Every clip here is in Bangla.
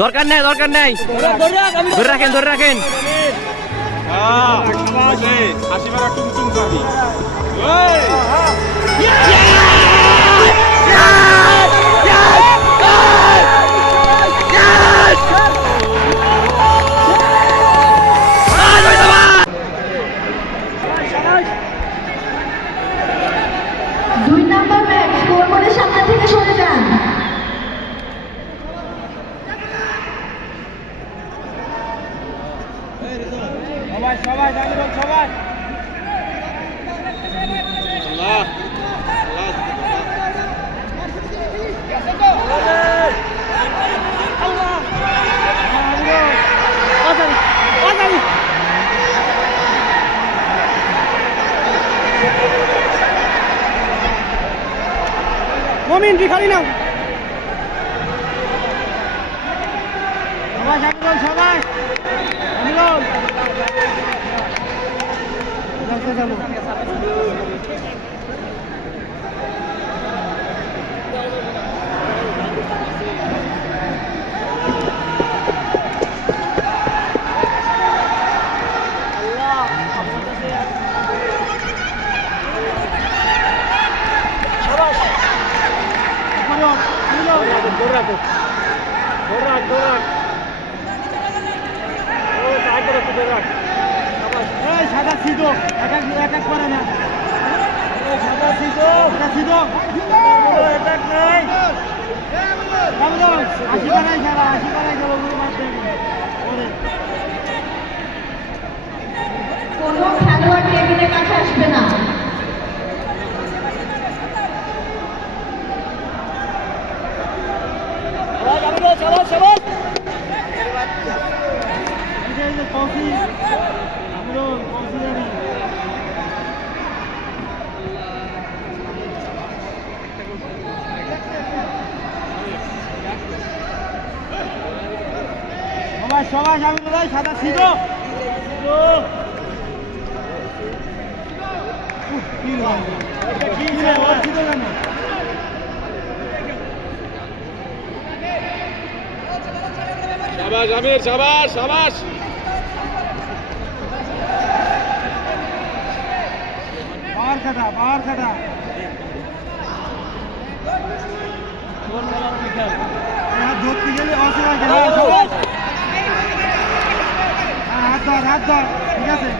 দরকার নেই ধরে রাখেন হাসি মারা টুমটুম পাখি দুই নাম্বার ম্যাচ স্কোরবোর্ডের সামনে থেকে সরে যান। সবাই আল্লাহ মমিন ভিখারি নাও সবাই সাদা সিধো এক করে না সাদা সিধো আশি বানাই সারা 80 বানাই গেল কোনো খেলোয়াড় টেবিলের কাছে আসবে না। সবাই সাদা সিধো শাবাশ আমির শাবাশ পাওয়ার খাটা ধরতে গেলে হাত ধর ঠিক আছে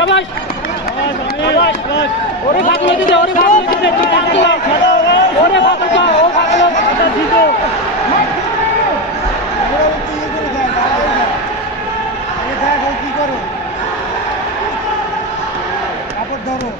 সবাই ওরে ভাগলো দিতে ও কি করো কাপড় ধরো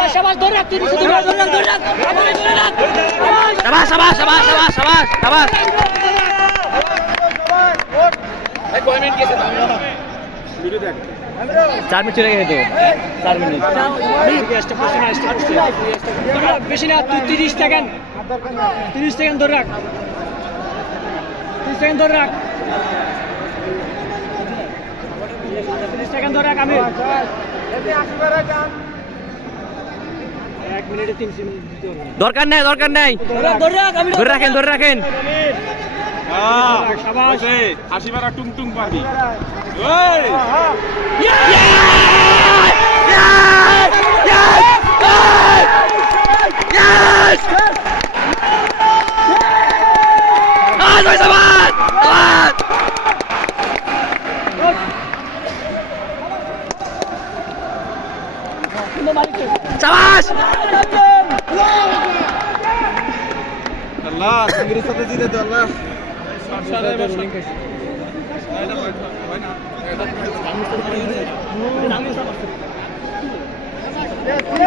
সবাই ধরে রাখ চার মিনিট চলে গেছে তো 4 মিনিট বেশি না তুই 30 সেকেন্ড ধরে রাখ 30 সেকেন্ড ধরে রাখ 30 সেকেন্ড ধরে রাখ আমি 1 মিনিটে 3 সেকেন্ড দরকার নেই ধরে রাখেন হাসি মারা টুমটুম পাখি আল্লাহ ইংরেজ সাথে জিতে তো আল্লাহ Yes,